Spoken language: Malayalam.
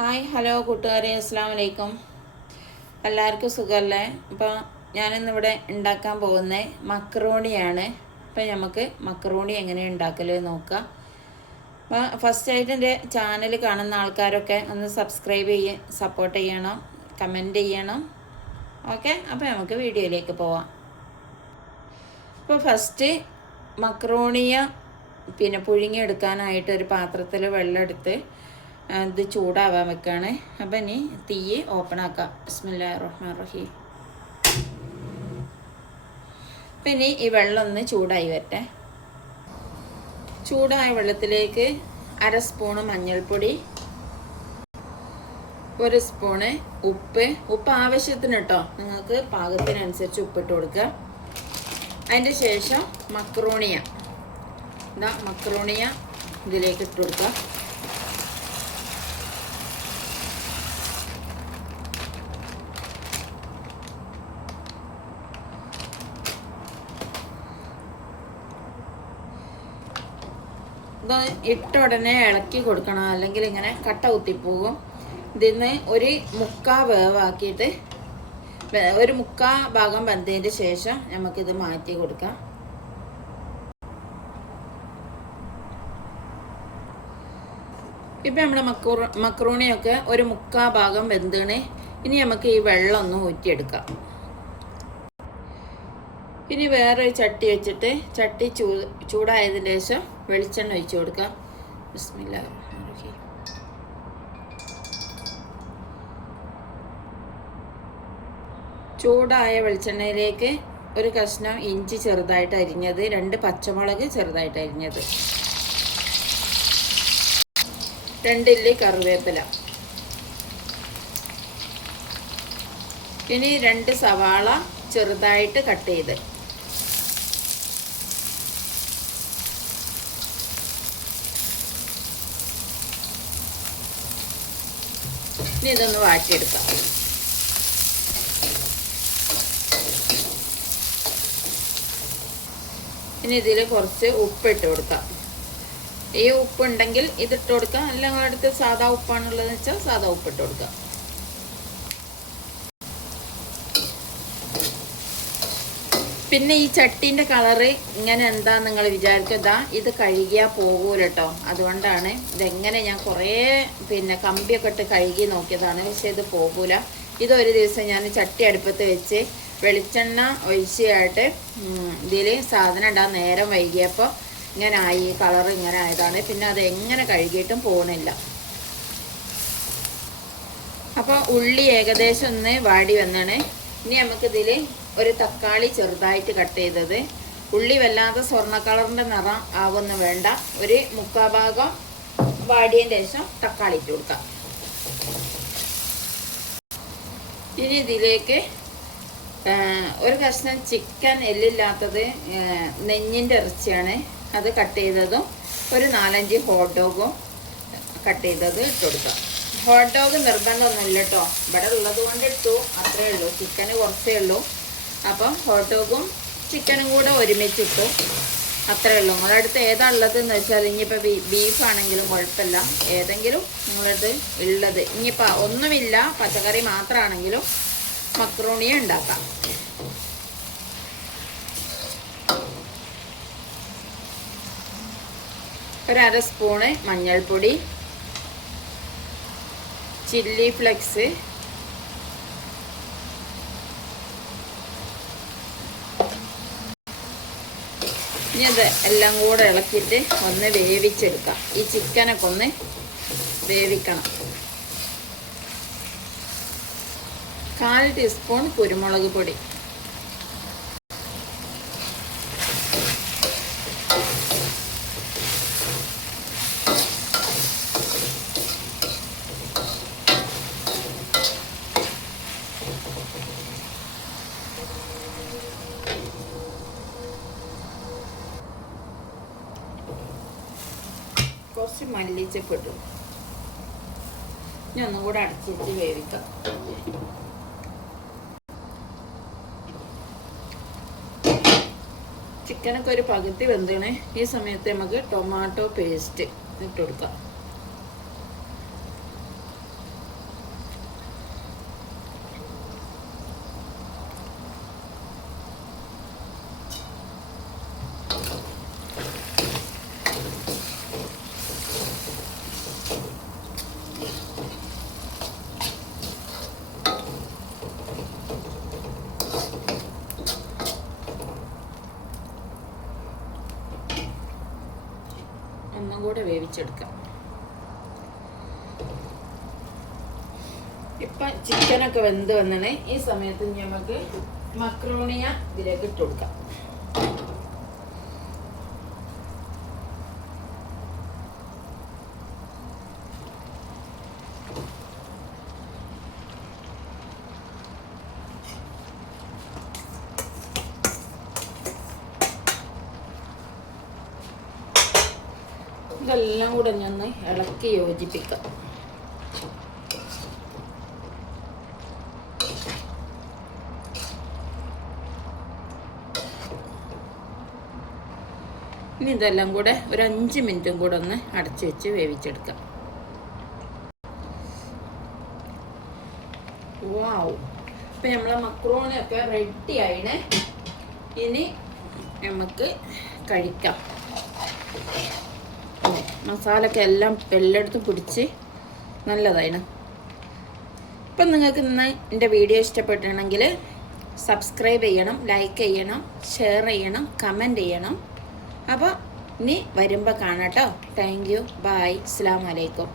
ഹായ് ഹലോ കൂട്ടുകാരെ, അസ്സാം വലൈക്കും. എല്ലാവർക്കും സുഖമല്ലേ? അപ്പോൾ ഞാനിന്നിവിടെ ഉണ്ടാക്കാൻ പോകുന്നത് മക്രോണിയാണ്. അപ്പോൾ നമുക്ക് മക്രോണി എങ്ങനെ ഉണ്ടാക്കൽ നോക്കാം. അപ്പോൾ ഫസ്റ്റായിട്ട് എൻ്റെ ചാനൽ കാണുന്ന ആൾക്കാരൊക്കെ ഒന്ന് സബ്സ്ക്രൈബ് സപ്പോർട്ട് ചെയ്യണം, കമൻറ്റ് ചെയ്യണം. ഓക്കെ, അപ്പോൾ നമുക്ക് വീഡിയോയിലേക്ക് പോവാം. അപ്പോൾ ഫസ്റ്റ് മക്രോണിയ പുഴുങ്ങിയെടുക്കാനായിട്ട് ഒരു പാത്രത്തിൽ വെള്ളം എടുത്ത് ഇത് ചൂടാവാൻ വെക്കാണ്. അപ്പം ഇനി തീ ഓപ്പൺ ആക്കാം. ബിസ്മില്ലാഹിർ റഹ്മാനിർ റഹീം. അപ്പം ഇനി ഈ വെള്ളം ഒന്ന് ചൂടായി വരട്ടെ. ചൂടായ വെള്ളത്തിലേക്ക് 1/2 സ്പൂണ് മഞ്ഞൾപ്പൊടി, 1 സ്പൂണ് ഉപ്പ് ആവശ്യത്തിന് കേട്ടോ, നിങ്ങൾക്ക് പാകത്തിനനുസരിച്ച് ഉപ്പിട്ട് കൊടുക്കുക. അതിൻ്റെ ശേഷം മക്രോണിയ ഇതിലേക്ക് ഇട്ട് കൊടുക്കുക. ഇട്ട ഉടനെ ഇളക്കി കൊടുക്കണം, അല്ലെങ്കിൽ ഇങ്ങനെ കട്ട കുത്തിപ്പോകും. ഇതിന്ന് ഒരു 1/4 വേവാക്കിയിട്ട് ഒരു 1/4 ഭാഗം വെന്തതിൻ്റെ ശേഷം നമുക്കിത് മാറ്റി കൊടുക്കാം. ഇപ്പം നമ്മുടെ മക്രോണിയൊക്കെ ഒരു 1/4 ഭാഗം വെന്താണ്. ഇനി നമുക്ക് ഈ വെള്ളം ഒന്ന് ഊറ്റിയെടുക്കാം. ഇനി വേറൊരു ചട്ടി വെച്ചിട്ട് ചട്ടി ചൂടായതിന് ശേഷം വെളിച്ചെണ്ണ ഒഴിച്ചു കൊടുക്കാം. ബിസ്മില്ലാഹിർ റഹ്മാനിർ റഹീം. ചൂടായ വെളിച്ചെണ്ണയിലേക്ക് ഒരു കഷ്ണം ഇഞ്ചി ചെറുതായിട്ട് അരിഞ്ഞത്, 2 പച്ചമുളക് ചെറുതായിട്ട് അരിഞ്ഞത്, 2 ഇല്ലി കറിവേപ്പില, ഇനി 2 സവാള ചെറുതായിട്ട് കട്ട് ചെയ്ത്, ഇനി ഇതൊന്ന് വാട്ടിയെടുക്കാം. ഇനി ഇതിൽ കുറച്ച് ഉപ്പിട്ട് കൊടുക്കാം. ഈ ഉപ്പുണ്ടെങ്കിൽ ഇതിട്ട് കൊടുക്കാം, അല്ല നിങ്ങളുടെ അടുത്ത് സാധാ ഉപ്പാണുള്ളതെന്ന് വെച്ചാൽ സാധാ ഉപ്പിട്ട് കൊടുക്കാം. പിന്നെ ഈ ചട്ടീൻ്റെ കളറ് ഇങ്ങനെ എന്താ നിങ്ങൾ വിചാരിക്കുക, ഇത് കഴുകിയാൽ പോകൂല കേട്ടോ. അതുകൊണ്ടാണ് ഇതെങ്ങനെ ഞാൻ കുറേ കമ്പിയൊക്കെ ഇട്ട് കഴുകി നോക്കിയതാണ്, പക്ഷെ ഇത് പോകൂല. ഇതൊരു ദിവസം ഞാൻ ചട്ടി അടുപ്പത്ത് വെച്ച് വെളിച്ചെണ്ണ ഒഴിച്ചായിട്ട് ഇതിൽ സാധനം ഇടാൻ നേരം വൈകിയപ്പോൾ ഇങ്ങനെ ആയി, കളറ് ഇങ്ങനെ ആയതാണ്. പിന്നെ അത് എങ്ങനെ കഴുകിയിട്ടും പോകണില്ല. അപ്പോൾ ഉള്ളി ഏകദേശം ഒന്ന് വാടി വന്നാണ്. ഇനി നമുക്കിതിൽ ഒരു തക്കാളി ചെറുതായിട്ട് കട്ട് ചെയ്തത്, ഉള്ളി വല്ലാതെ സ്വർണ്ണ കളറിൻ്റെ നിറം ആവുന്ന വേണ്ട, ഒരു 1/4 ഭാഗം വാടിയതിന് ശേഷം തക്കാളി ഇട്ട് കൊടുക്കാം. ഇനി ഇതിലേക്ക് ഒരു കഷ്ണം ചിക്കൻ എല്ലില്ലാത്തത്, നെഞ്ഞിൻ്റെ ഇറച്ചിയാണ്, അത് കട്ട് ചെയ്തതും, ഒരു 4-5 ഹോട്ട് ഡോഗും കട്ട് ചെയ്തത് ഇട്ട് കൊടുക്കാം. ഹോട്ട് ഡോഗ് നിർബന്ധമൊന്നുമില്ല കേട്ടോ, ഇവിടെ ഉള്ളത് കൊണ്ട് ഇട്ടു, അത്രേ ഉള്ളൂ. ചിക്കന് കുറച്ചേ ഉള്ളൂ. അപ്പം ഹോട്ട് ഡോഗും ചിക്കനും കൂടെ ഒരുമിച്ചിട്ടു, അത്രേ ഉള്ളൂ. നിങ്ങളുടെ അടുത്ത് ഏതാ ഉള്ളതെന്ന് വെച്ചാൽ, ഇനിയിപ്പോൾ ബീഫാണെങ്കിലും കുഴപ്പമില്ല, ഏതെങ്കിലും നിങ്ങളടുത്ത് ഉള്ളത്. ഇനിയിപ്പോൾ ഒന്നുമില്ല, പച്ചക്കറി മാത്രമാണെങ്കിലും മക്രോണിയ ഉണ്ടാക്കാം. ഒരു 1/2 സ്പൂണ് മഞ്ഞൾപ്പൊടി, ചില്ലി ഫ്ലെക്സ്, ഇനി അത് എല്ലാം കൂടെ ഇളക്കിയിട്ട് ഒന്ന് വേവിച്ചെടുക്കാം. ഈ ചിക്കനൊക്കെ ഒന്ന് വേവിക്കണം. 1/4 ടീസ്പൂൺ കുരുമുളക് പൊടി, കുറച്ച് മല്ലിച്ചപ്പിട്ടു. ഇനി ഒന്നും കൂടെ അടച്ചിട്ട് വേവിക്കാം. ചിക്കനൊക്കെ ഒരു പകുതി വെന്താണ്. ഈ സമയത്ത് നമുക്ക് ടൊമാറ്റോ പേസ്റ്റ് ഇട്ട് കൊടുക്കാം. വേവിച്ചെടുക്കാം. ഇപ്പം ചിക്കനൊക്കെ വെന്ത് വന്നണേ. ഈ സമയത്ത് നമുക്ക് മക്രോണിയ ഇതിലേക്ക് ഇട്ട് കൊടുക്കാം. ഇതെല്ലാം കൂടെ ഒന്ന് ഇളക്കി യോജിപ്പിക്കാം. ഇനി ഇതെല്ലാം കൂടെ ഒരു 5 മിനിറ്റും കൂടെ ഒന്ന് അടച്ചു വെച്ച് വേവിച്ചെടുക്കാം. വാവ്, ഇപ്പം നമ്മളെ മക്രോണിയൊക്കെ റെഡി ആയിണേ. ഇനി നമുക്ക് കഴിക്കാം. മസാലയൊക്കെ എല്ലാം എല്ലായിടത്തും പിടിച്ച് നല്ലതാണ്. ഇപ്പം നിങ്ങൾക്ക് ഇന്ന് എൻ്റെ വീഡിയോ ഇഷ്ടപ്പെട്ടിട്ടുണ്ടെങ്കിൽ സബ്സ്ക്രൈബ് ചെയ്യണം, ലൈക്ക് ചെയ്യണം, ഷെയർ ചെയ്യണം, കമൻറ്റ് ചെയ്യണം. അപ്പോൾ ഇനി വരുമ്പോൾ കാണാം കേട്ടോ. താങ്ക് യു, ബൈ, അസ്സലാമു അലൈക്കും.